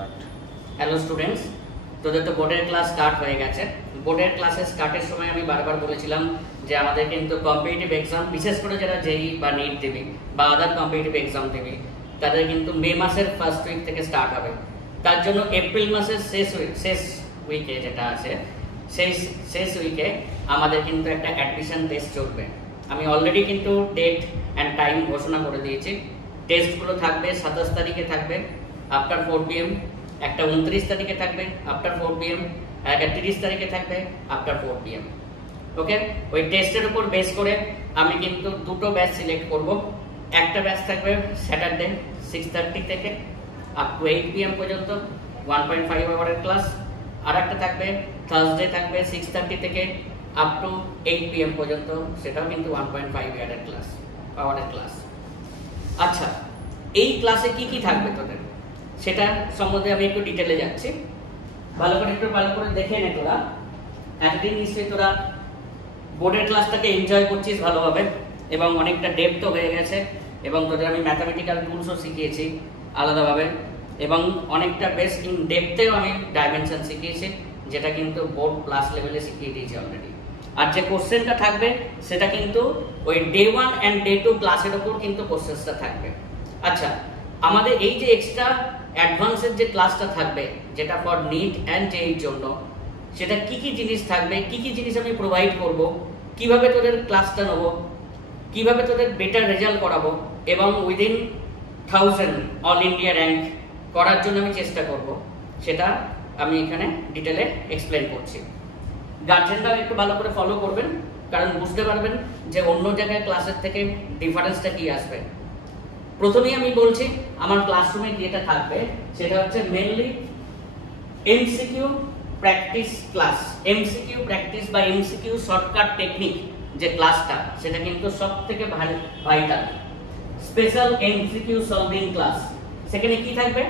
Start. Hello students, তোদের তো বোর্ডের ক্লাস স্টার্ট হয়ে গেছে। বোর্ডের ক্লাসের স্টার্টের সময় আমি বারবার বলেছিলাম যে আমাদের কিন্তু কম্পিটিটিভ এক্সাম, বিশেষ করে যারা জেই বা নিট দেবে বা আদার কম্পিটিটিভ এক্সাম দেবে, তাদের কিন্তু মে মাসের ফার্স্ট উইক থেকে স্টার্ট হবে। তার জন্য এপ্রিল মাসের শেষ উইকে যেটা আছে, সেই শেষ উইকে আমাদের কিন্তু একটা অ্যাডমিশন টেস্ট চলবে। আমি অলরেডি কিন্তু ডেট অ্যান্ড টাইম ঘোষণা করে দিয়েছি। টেস্টগুলো থাকবে 27 তারিখে থাকবে আফটার 4 PM, একটা 29 তারিখে থাকবে আফটার 4 PM, একটা 30 তারিখে থাকবে আফটার 4 PM। ওকে, ওই টেস্টের উপর বেস করে আমি কিন্তু দুটো ব্যাচ সিলেক্ট করব। একটা ব্যাচ থাকবে স্যাটারডে 6:30 থেকে আপ টু 8 PM পর্যন্ত 1.5 আওয়ারের ক্লাস, আর একটা থাকবে থার্সডে থাকবে 6:30 থেকে আপ টু 8 PM পর্যন্ত, সেটাও কিন্তু 1.5 আওয়ারের ক্লাস। আচ্ছা, এই ক্লাসে কি কি থাকবে তোদের সেটা সম্বন্ধে আমি একটু ডিটেলে যাচ্ছি। ভালো করে দেখে নে তোরা। একদিন নিশ্চয়ই তোরা বোর্ডের ক্লাসটাকে এনজয় করছিস ভালোভাবে এবং অনেকটা ডেপথ হয়ে গেছে, এবং তোদের আমি ম্যাথামেটিক্যাল টুলসও শিখিয়েছি আলাদাভাবে, এবং অনেকটা বেশ ইন ডেপথেও আমি ডাইমেনশন শিখিয়েছি, যেটা কিন্তু বোর্ড প্লাস লেভেলে শিখিয়ে দিয়েছি অলরেডি। আর যে কোশ্চেনটা থাকবে সেটা কিন্তু ওই ডে 1 অ্যান্ড ডে 2 ক্লাসের উপর কিন্তু কোশ্চেনটা থাকবে। আচ্ছা, আমাদের এই যে এক্সট্রা অ্যাডভান্সের যে ক্লাসটা থাকবে, যেটা ফর নিট অ্যান্ড জেইর জন্য, সেটা কি কি জিনিস থাকবে, কি কি জিনিস আমি প্রোভাইড করব, কিভাবে তোদের ক্লাসটা নেব, কিভাবে তোদের বেটার রেজাল্ট করাবো, এবং উইদিন 1000 অল ইন্ডিয়া র্যাঙ্ক করার জন্য আমি চেষ্টা করব, সেটা আমি এখানে ডিটেলে এক্সপ্লেন করছি। গার্জেনরাও একটু ভালো করে ফলো করবেন, কারণ বুঝতে পারবেন যে অন্য জায়গায় ক্লাসের থেকে ডিফারেন্সটা কি আসবে। প্রথমেই আমি বলছি আমার ক্লাসরুমে যেটা থাকবে সেটা হচ্ছে mainly MCQ practice class. MCQ practice বা এমসিকিউ শর্টকাট টেকনিক যে ক্লাসটা, সেটা কিন্তু সবথেকে vital. Special MCQ solving class. সেখানে কি থাকবে,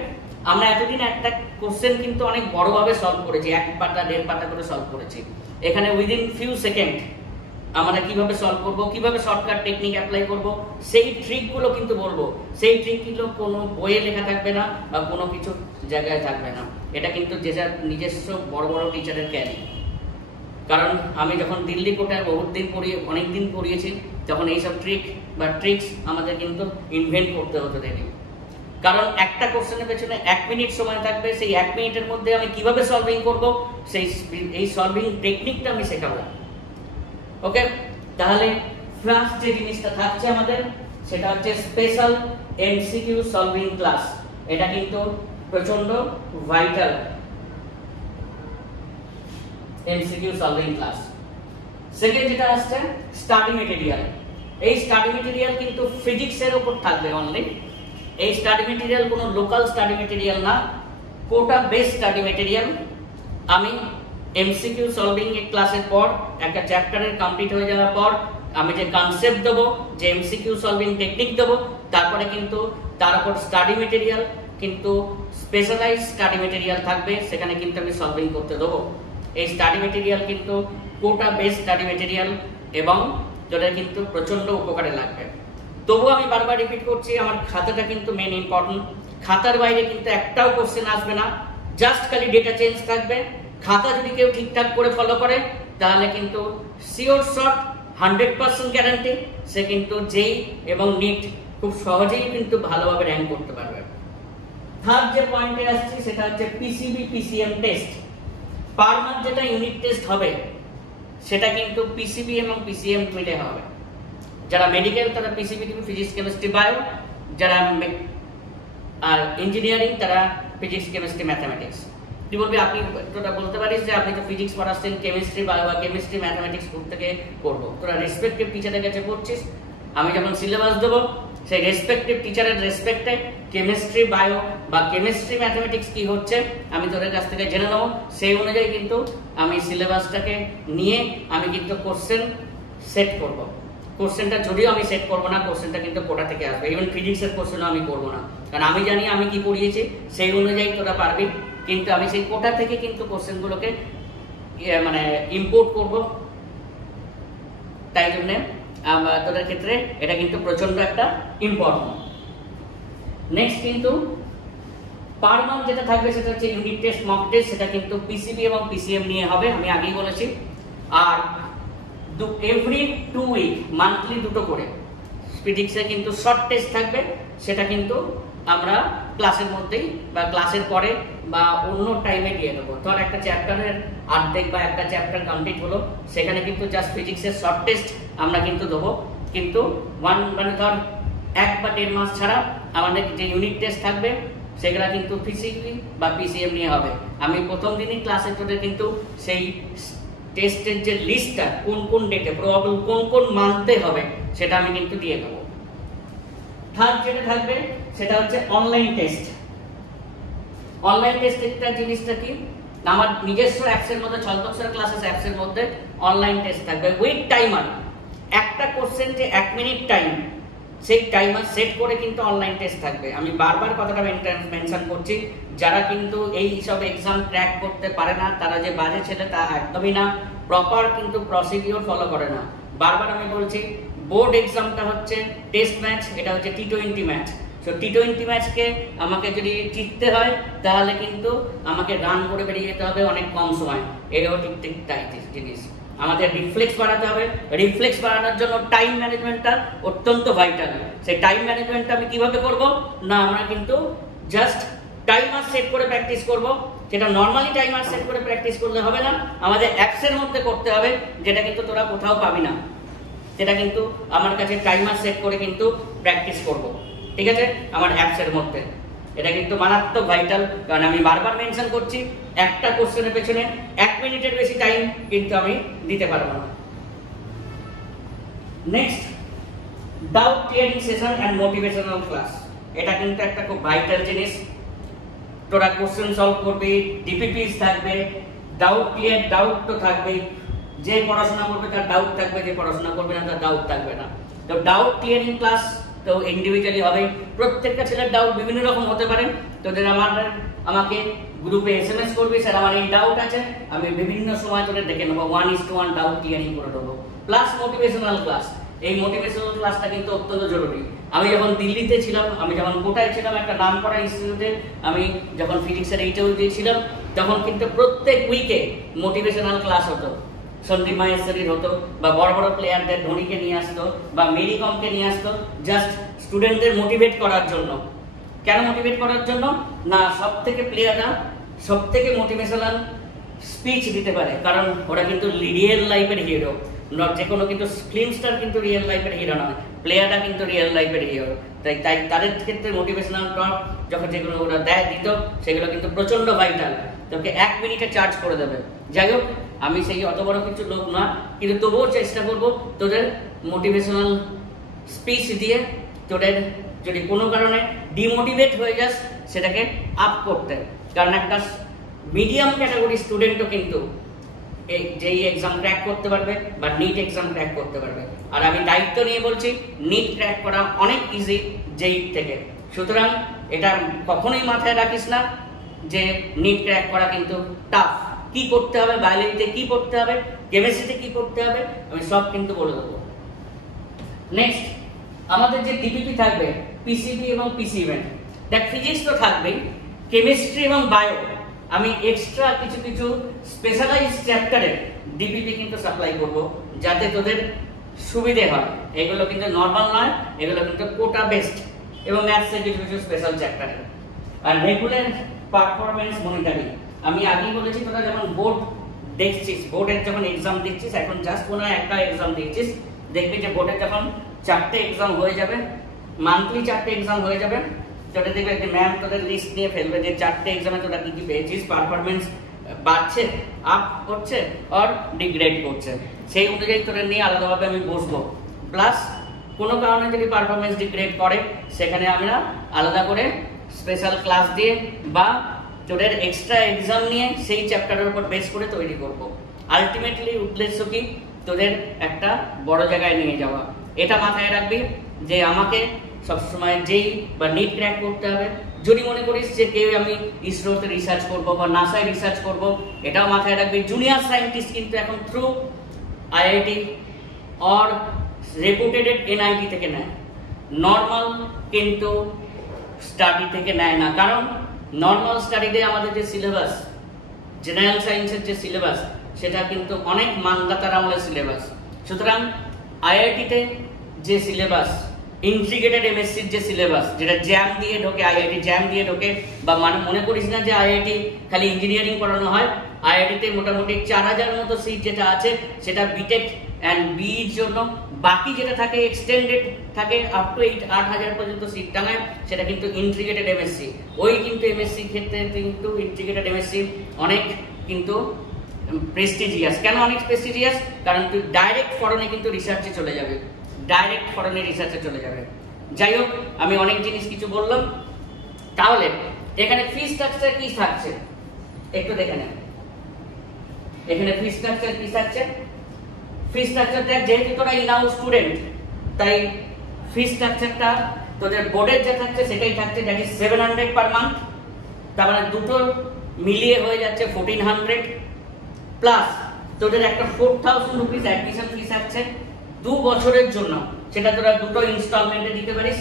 আমরা এতদিন একটা কোশ্চেন কিন্তু অনেক বড়ভাবে সলভ করেছি, 1 পাতা 1.5 পাতা করে সলভ করেছি। এখানে উইদিন ফিউ সেকেন্ড আমরা কিভাবে সলভ করব, কিভাবে শর্টকাট টেকনিক অ্যাপ্লাই করব, সেই ট্রিকগুলো কিন্তু বলবো। সেই ট্রিকগুলো কোনো বইয়ে লেখা থাকবে না বা কোনো কিছু জায়গায় থাকবে না। এটা কিন্তু যে যার নিজস্ব বড় বড় টিচারের ক্যারি। কারণ আমি যখন দিল্লি কোটায় অনেকদিন পড়িয়েছি, তখন এইসব ট্রিক বা ট্রিক্স আমাদের কিন্তু ইনভেন্ট করতে হতো দেখি। কারণ একটা কোশ্চেনের পেছনে 1 মিনিট সময় থাকবে, সেই 1 মিনিটের মধ্যে আমি কিভাবে সলভিং করব, এই সলভিং টেকনিকটা আমি শেখাবো। ওকে, তাহলে ফার্স্ট যে জিনিসটা থাকছে আমাদের সেটা হচ্ছে স্পেশাল এমসিকিউ সলভিং ক্লাস। এটা কিন্তু প্রচন্ড vital MCQ solving class. Second যেটা আসছে স্টাডি মেটেরিয়াল। এই স্টাডি মেটেরিয়াল কিন্তু ফিজিক্সের উপর থাকবে অনলি। এই স্টাডি মেটেরিয়াল কোনো লোকাল স্টাডি মেটেরিয়াল না, কোটা বেস স্টাডি মেটেরিয়াল। আমি এমসিকিউ সলভিং এর ক্লাসের পর একটা চ্যাপ্টারের কমপ্লিট হয়ে যাওয়ার পর আমি যে কনসেপ্ট দেবো, যে এমসিকিউ সলভিং টেকনিক দেবো, তারপরে কিন্তু তার উপর স্টাডি মেটেরিয়াল, কিন্তু স্পেশালাইজ স্টাডি মেটেরিয়াল থাকবে, সেখানে কিন্তু আমি সলভিং করতে দেবো। এই স্টাডি মেটেরিয়াল কিন্তু কোটা বেস স্টাডি মেটেরিয়াল, এবং যেটা কিন্তু প্রচন্ড উপকারে লাগবে। তবুও আমি বারবার রিপিট করছি, আমার খাতাটা কিন্তু মেন ইম্পর্টেন্ট। খাতার বাইরে কিন্তু একটাও কোশ্চেন আসবে না, জাস্ট খালি ডেটা চেঞ্জ থাকবে। খাতা যদি কেউ ঠিকঠাক করে ফলো করে, তাহলে কিন্তু শিওর শট 100% গ্যারান্টি সে কিন্তু জেই এবং নিট খুব সহজেই কিন্তু ভালোভাবে র্যাঙ্ক করতে পারবে। থার্ড যে পয়েন্টে আসছি সেটা হচ্ছে PCB PCM test. Per month যেটা ইউনিট টেস্ট হবে, সেটা কিন্তু পিসিবি এবং পিসিএম মিলে হবে। যারা মেডিকেল তারা পিসিবি থেকে ফিজিক্স কেমিস্ট্রি বায়ো, যারা আর ইঞ্জিনিয়ারিং তারা ফিজিক্স কেমিস্ট্রি ম্যাথামেটিক্স। তুই বলবি, আপনি তোরা বলতে পারিস যে আপনি তো ফিজিক্স পড়াচ্ছেন, কেমিস্ট্রি বায়ো বা কেমিস্ট্রি ম্যাথামেটিক্স কোথা থেকে করবো? তোরা রেসপেক্টিভ টিচারের কাছে পড়ছিস, আমি যখন সিলেবাস দেবো সেই রেসপেক্টিভ টিচারের রেসপেক্টে কেমিস্ট্রি বায়ো বা কেমিস্ট্রি ম্যাথামেটিক্স কি হচ্ছে আমি তোদের কাছ থেকে জেনে নেবো। সেই অনুযায়ী কিন্তু আমি সিলেবাসটাকে নিয়ে আমি কিন্তু কোশ্চেন সেট করব। কোশ্চেনটা যদিও আমি সেট করবো না, কোশ্চেনটা কিন্তু কোটা থেকে আসবে। ইভেন ফিজিক্সের কোশ্চেনও আমি করবো না, কারণ আমি জানি আমি কি পড়িয়েছি, সেই অনুযায়ী তোরা পারবি। কিন্তু আমি সেই কোটা থেকে কিন্তু কোশ্চেনগুলোকে মানে ইম্পোর্ট করব। তাই জন্য তোদের ক্ষেত্রে এটা কিন্তু প্রচন্ড একটা ইম্পর্টেন্ট। নেক্সট কিন্তু পার মান্থ যেটা থাকবে সেটা হচ্ছে ইউনিট টেস্ট, মক টেস্ট, সেটা কিন্তু পিসিবি এবং পিসিএম নিয়ে হবে, আমি আগেই বলেছি। আর এভরি 2 উইক মান্থলি দুটো করে ফিজিক্সে কিন্তু শর্ট টেস্ট থাকবে, সেটা কিন্তু আমরা ক্লাসের মধ্যেই বা ক্লাসের পরে বা অন্য টাইমে দিয়ে দেবো। ধর একটা চ্যাপ্টারের অর্ধেক বা একটা চ্যাপ্টার কমপ্লিট হলো, সেখানে কিন্তু জাস্ট ফিজিক্সের শর্ট টেস্ট আমরা কিন্তু দেবো, কিন্তু মানে ধর 1 বা 1.5 মাস ছাড়া আমাদের যে ইউনিট টেস্ট থাকবে সেগুলা কিন্তু পিসিবি বা পিসিএম নিয়ে হবে। আমি প্রথম দিনই ক্লাসে তোদের কিন্তু সেই টেস্টের যে লিস্টটা কোন কোন ডেটে প্রবাবল কোন কোন মান্থে হবে সেটা আমি কিন্তু দিয়ে দেবো। থার্ড যেটা থাকবে সেটা হচ্ছে অনলাইন টেস্ট। অনলাইন টেস্টটা জিনিসটা কি, আমার নিজস্ব অ্যাপসের মধ্যে ছলতক ক্লাসেস অ্যাপসের মধ্যে অনলাইন টেস্ট থাকবে উইথ টাইমার। একটা কোশ্চেন যে 1 মিনিট টাইম, সেই টাইমার সেট করে কিন্তু অনলাইন টেস্ট থাকবে। আমি বারবার কথাটা মেনশন করছি, যারা কিন্তু এই সব এক্সাম ক্র্যাক করতে পারে না, তারা যে বাজে ছেলে তা একদমই না, প্রপার কিন্তু প্রসিডিওর ফলো করে না। বারবার আমি বলছি, বোর্ড এক্সামটা হচ্ছে টেস্ট ম্যাচ, এটা হচ্ছে টি20 ম্যাচ। সো টি20 ম্যাচকে আমাকে যদি জিততে হয় তাহলে কিন্তু আমাকে রান করে বেরিয়ে যেতে হবে অনেক কম সময়। এটাও ঠিক তাই জিনিস, আমাদের রিফ্লেক্স বাড়াতে হবে। রিফ্লেক্স বাড়ানোর জন্য টাইম ম্যানেজমেন্টটা অত্যন্ত ভাইটাল। সেই টাইম ম্যানেজমেন্টটা আমি কিভাবে করব না, আমরা কিন্তু জাস্ট টাইমার সেট করে প্র্যাকটিস করব। যেটা নর্মালি টাইমার সেট করে প্র্যাকটিস করলে হবে না, আমাদের অ্যাপসের মধ্যে করতে হবে, যেটা কিন্তু তোরা কোথাও পাবি না। সেটা কিন্তু আমার কাছে টাইমার সেট করে কিন্তু প্র্যাকটিস করব, ঠিক আছে, আমার অ্যাপসের মধ্যে। এটা কিন্তু মারাত্মক ভাইটাল, কারণ আমি বারবার মেনশন করছি, একটা কোশ্চেনের পেছনে 1 মিনিটের বেশি টাইম কিন্তু আমি দিতে পারবো না। Next, doubt clearing session and motivational class. এটা কিন্তু একটা খুব ভাইটাল জিনিস। তোরা কোশ্চেন সলভ করবি, ডিপিপিস থাকবে, ডাউট ক্লিয়ার, ডাউট তো থাকবেই। যে পড়াশোনা করবে তার ডাউট থাকবে, যে পড়াশোনা করবে না তার ডাউট থাকবে না। তো ডাউট ক্লিয়ারিং ক্লাস তো ইন্ডিভিজুয়ালি হবে, প্রত্যেকটা ছেলের ডাউট বিভিন্ন রকম হতে পারে। তোদের আমাকে গ্রুপে এসএমএস করবি, স্যার আমার এই ডাউট আছে, আমি বিভিন্ন সময় তোদের দেখে নেবো, 1:1 ডাউট ক্লিয়ারিং করে দেবো। প্লাস মোটিভেশনাল ক্লাস, এই মোটিভেশনাল ক্লাসটা কিন্তু অত্যন্ত জরুরি। আমি যখন দিল্লিতে ছিলাম, আমি যখন কোটায় ছিলাম, একটা নামকরা ইনস্টিটিউটে আমি যখন ফিজিক্সের এইচও দিয়েছিলাম, তখন কিন্তু প্রত্যেক উইকে মোটিভেশনাল ক্লাস হতো। সন্দীপ মাহেশ্বরীর হতো, বা বড় বড় প্লেয়ারদের, ধোনিকে নিয়ে আসতো বা মেরি কমকে নিয়ে আসতো, জাস্ট স্টুডেন্টদের মোটিভেট করার জন্য। কেন মোটিভেট করার জন্য না, সব থেকে প্লেয়াররা সব থেকে মোটিভেশনাল স্পিচ দিতে পারে, কারণ ওরা কিন্তু রিয়েল লাইফের হিরো। যে কোনো কিন্তু ফিল্ম স্টার কিন্তু রিয়েল লাইফের হিরো নয়, প্লেয়াররা কিন্তু রিয়েল লাইফের হিরো। তাই তাদের ক্ষেত্রে মোটিভেশনাল টক যখন যেগুলো ওরা দিত, সেগুলো কিন্তু প্রচন্ড ভাইটাল। তোকে 1 মিনিটে চার্জ করে দেবে। যাই হোক, আমি সেই অত বড় কিছু লোক না, কিন্তু তবুও চেষ্টা করব তোদের মোটিভেশনাল স্পিচ দিয়ে তোদের যদি কোনো কারণে ডিমোটিভেট হয়ে যাস সেটাকে আপ করতে। কারণ একটা মিডিয়াম ক্যাটাগরি স্টুডেন্টও কিন্তু যেই এক্সাম ক্র্যাক করতে পারবে বা নিট এক্সাম ক্র্যাক করতে পারবে। আর আমি দায়িত্ব নিয়ে বলছি, নিট ক্র্যাক করা অনেক ইজি জেই থেকে। সুতরাং এটা কখনোই মাথায় রাখিস না যে নিট ক্র্যাক করা কিন্তু টাফ। কি করতে হবে, বায়োলজিতে কি পড়তে হবে, কেমিস্ট্রিতে কি পড়তে হবে, আমি সব কিন্তু বলে দেবো। নেক্সট, আমাদের যে ডিপিপি থাকবে, পিসিবি এবং পিসিএম, দেখ ফিজিক্স তো থাকবেই, কেমিস্ট্রি এবং বায়ো আমি এক্সট্রা কিছু স্পেশালাইজ চ্যাপ্টারে ডিপিপি কিন্তু সাপ্লাই করব, যাতে তোদের সুবিধে হয়। এগুলো কিন্তু নর্মাল নয়, এগুলো কিন্তু কোটা বেসড, এবং ম্যাথসের কিছু স্পেশাল চ্যাপ্টারে। আর রেগুলার পারফরমেন্স মনিটরিং, আমি আগেই বলেছি, তোরা যখন বোর্ড দেখছিস, বোর্ডের যখন এক্সাম দিচ্ছিস, এখন জাস্ট মনে হয় একটা এক্সাম দিচ্ছিস, দেখবি যে বোর্ডের যখন 4টে এক্সাম হয়ে যাবে, মান্থলি 4টে এক্সাম হয়ে যাবে, তোদের দেখবে যে ম্যাম তোদের লিস্ট নিয়ে ফেলবে যে 4টে এক্সামে তোরা কি কি পেয়েছিস, পারফরমেন্স বাড়ছে, আপ করছে, আর ডিগ্রেড করছে। সেই অনুযায়ী তোদের নিয়ে আলাদাভাবে আমি বসবো। প্লাস কোনো কারণে যদি পারফরমেন্স ডিগ্রেড করে, সেখানে আমরা আলাদা করে স্পেশাল ক্লাস দিয়ে বা তোদের এক্সট্রা এক্সাম নিয়ে সেই চ্যাপ্টারের উপর বেস করে তৈরি করব। আলটিমেটলি উদ্দেশ্য কি, তোদের একটা বড় জায়গায় নিয়ে যাওয়া। এটা মাথায় রাখবি যে আমাকে সবসময় যেই বা নিট ক্র্যাক করতে হবে। যদি মনে করিস যে কেউ আমি ইসরোতে রিসার্চ করব বা নাসায় রিসার্চ করব, এটাও মাথায় রাখবি। জুনিয়র সায়েন্টিস্ট কিন্তু এখন থ্রু আইআইটি অর রেপুটেড এনআইটি থেকে নেয়, নর্মাল কিন্তু স্টাডি থেকে নেয় না। কারণ নর্মাল স্টাডিতে আমাদের যে সিলেবাস, জেনারেল সায়েন্সের যে সিলেবাস, সেটা কিন্তু অনেক মানদাতার আমলের সিলেবাস। সুতরাং আইআইটিতে যে সিলেবাস, ইন্টিগ্রেটেড এমএসসির যে সিলেবাস, যেটা জ্যাম দিয়ে ঢোকে, আইআইটি জ্যাম দিয়ে ঢোকে, বা মনে করিস না যে আইআইটি খালি ইঞ্জিনিয়ারিং পড়ানো হয়। আইআইটিতে মোটামুটি 4000 মতো সিট যেটা আছে সেটা বিটেক অ্যান্ড বিইর জন্য, বাকি যেটা থাকে এক্সটেন্ডেড থাকে আপ টু 8000 পর্যন্ত সিট টাঙায়, সেটা কিন্তু ইন্টিগ্রেটেড এমএসসি। ওই কিন্তু এমএসসি ক্ষেত্রে কিন্তু ইন্টিগ্রেটেড এমএসসি অনেক কিন্তু প্রেস্টিজিয়াস। কেন অনেক প্রেস্টিজিয়াস? কারণ তুই ডাইরেক্ট ফরেনে কিন্তু রিসার্চে চলে যাবে, ডাইরেক্ট ফরেনে রিসার্চে চলে যাবে। যাই হোক, আমি অনেক জিনিস কিছু বললাম। তাহলে এখানে ফি স্ট্রাকচার কি থাকছে একটু দেখে নেন। এখানে ফি স্ট্রাকচার কি থাকছে? ফি স্ট্রাকচার দেখ, যেহেতু তোরা ইনাউ স্টুডেন্ট, তাই ফি স্ট্রাকচারটা তোদের বোর্ডের যা থাকছে সেটাই থাকছে, দ্যাট ইজ 700 পার মান্থ। তার মানে দুটো মিলিয়ে হয়ে যাচ্ছে 1400, প্লাস তোদের একটা 4000 রুপিস অ্যাডমিশন ফিস আছে 2 বছরের জন্য। সেটা তোরা দুটো ইনস্টলমেন্টে দিতে পারিস।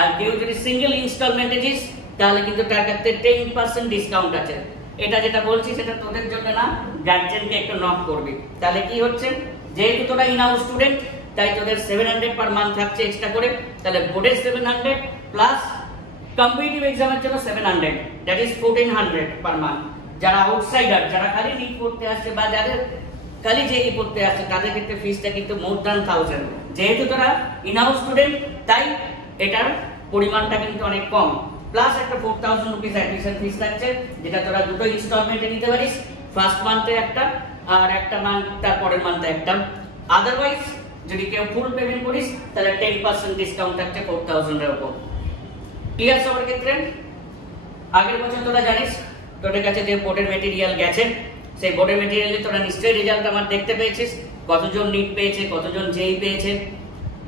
আর কেউ যদি সিঙ্গেল ইনস্টলমেন্টে দিস তাহলে কিন্তু তার ক্ষেত্রে 10% ডিসকাউন্ট আছে। এটা যেটা বলছি সেটা তোদের জন্য না, গার্জিয়ানকে একটু নক করবি। তাহলে কি হচ্ছে, যেহেতু তোরা ইনাউ স্টুডেন্ট তাই তোদের 700 পার মান্থ থাকছে এক্সট্রা করে। তাহলে বোর্ডের 700 প্লাস কম্পিটিটিভ এক্সামের জন্য 700, দ্যাট ইজ 1400 পার মান্থ। যারা আউটসাইডার, যারা খালি নিট পড়তে আসছে বা যাদের খালি জেই পড়তে আসছে, তাদের ক্ষেত্রে ফিসটা কিন্তু মোর দ্যান 1000। যেহেতু তোরা ইনহাউস স্টুডেন্ট তাই এটার পরিমাণটা কিন্তু অনেক কম। প্লাস একটা 4000 রুপিস অ্যাডমিশন ফিস থাকছে, যেটা তোরা দুটো ইনস্টলমেন্টে নিতে পারিস, ফার্স্ট মান্থে একটা আর একটা মান্থ তার পরের মান্থে একটা। আদারওয়াইজ যদি কেউ ফুল পেমেন্ট করিস তাহলে 10% ডিসকাউন্ট থাকছে 4000 এর উপর। ক্লিয়ার সবার ক্ষেত্রে? আগের বছর তোরা জানিস তোদের কাছে যে বোর্ডের মেটেরিয়াল গেছে, সেই বোর্ডের মেটেরিয়ালে তোরা নিশ্চয়ই রেজাল্ট আমার দেখতে পেয়েছিস, কতজন নিট পেয়েছে, কতজন জেই পেয়েছে,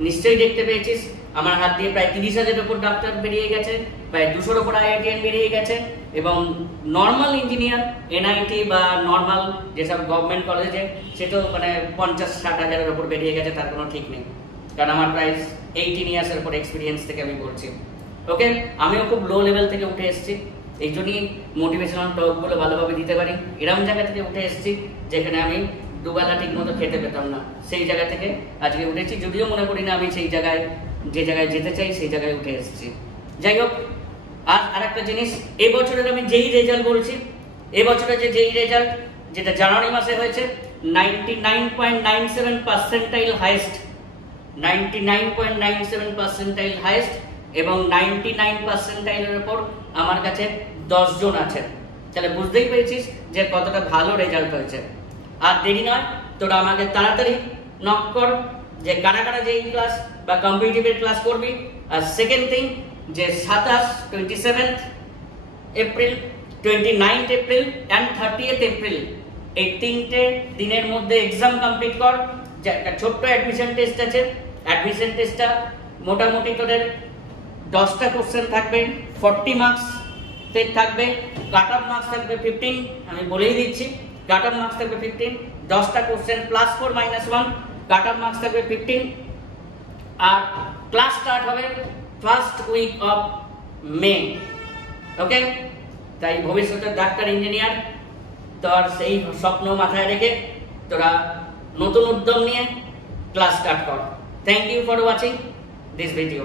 নিশ্চয়ই দেখতে পেয়েছিস। আমার হাত দিয়ে প্রায় 30,000 উপর ডাক্তার বেরিয়ে গেছে, প্রায় 200-র উপর আইআইটিএন বেরিয়ে গেছে, এবং নর্মাল ইঞ্জিনিয়ার এনআইটি বা নর্মাল যেসব গভর্নমেন্ট কলেজে সেটাও মানে 50-60 হাজারের উপর বেরিয়ে গেছে, তার কোনো ঠিক নেই। কারণ আমার প্রায় 18 ইয়ার্সের উপর এক্সপিরিয়েন্স থেকে আমি বলছি। ওকে, আমিও খুব লো লেভেল থেকে উঠে এসেছি, এই জন্যই মোটিভেশনাল টকগুলো ভালোভাবে দিতে পারি। এরকম জায়গা থেকে উঠে এসেছি যেখানে আমি দুবেলা ঠিক মতো খেতে পেতাম না, সেই জায়গা থেকে আজকে উঠেছি। যদিও মনে করি না আমি সেই জায়গায়, যে জায়গায় যেতে চাই সেই জায়গায় উঠে এসেছি। যাই হোক, আর একটা জিনিস, এবছরের আমি যেই রেজাল্ট বলছি, এবছরের যেই রেজাল্ট যেটা জানুয়ারি মাসে হয়েছে, 99.97 পার্সেন্টাইল হাইয়েস্ট, 99.97 পার্সেন্টাইল হাইয়েস্ট, এবং 99 পার্সেন্টাইলের উপর আমার কাছে 10 জন আছে। তাহলে বুঝতেই পেরেছিস যে কতটা ভালো রেজাল্ট হয়েছে। আর দেরি নয়, তোরা আমাকে তাড়াতাড়ি নক কর যে কারা কারা যেই ক্লাস বা কম্পিটিটিভের ক্লাস করবি। আর সেকেন্ড থিং, যে 27 এপ্রিল, 29 এপ্রিল অ্যান্ড 30 এপ্রিল, এই 3টে দিনের মধ্যে এক্সাম কমপ্লিট কর। যে একটা ছোট্ট অ্যাডমিশন টেস্ট আছে, অ্যাডমিশন টেস্টটা মোটামুটি তোদের 10টা কোশ্চেন থাকবে, 40 মার্কস থাকবে, কাট অফ মার্কস থাকবে 15। আমি বলেই দিচ্ছি, কাট অফ মার্কস থাকবে 15, 10টা question plus 4 minus 1, cut off marks থাকবে 15। আর ক্লাস স্টার্ট হবে ফার্স্ট উইক অফ মে। ওকে, তাই ভবিষ্যতের ডাক্তার ইঞ্জিনিয়ার তোর সেই স্বপ্ন মাথায় রেখে তোরা নতুন উদ্যম নিয়ে ক্লাস স্টার্ট কর। Thank you for watching this video.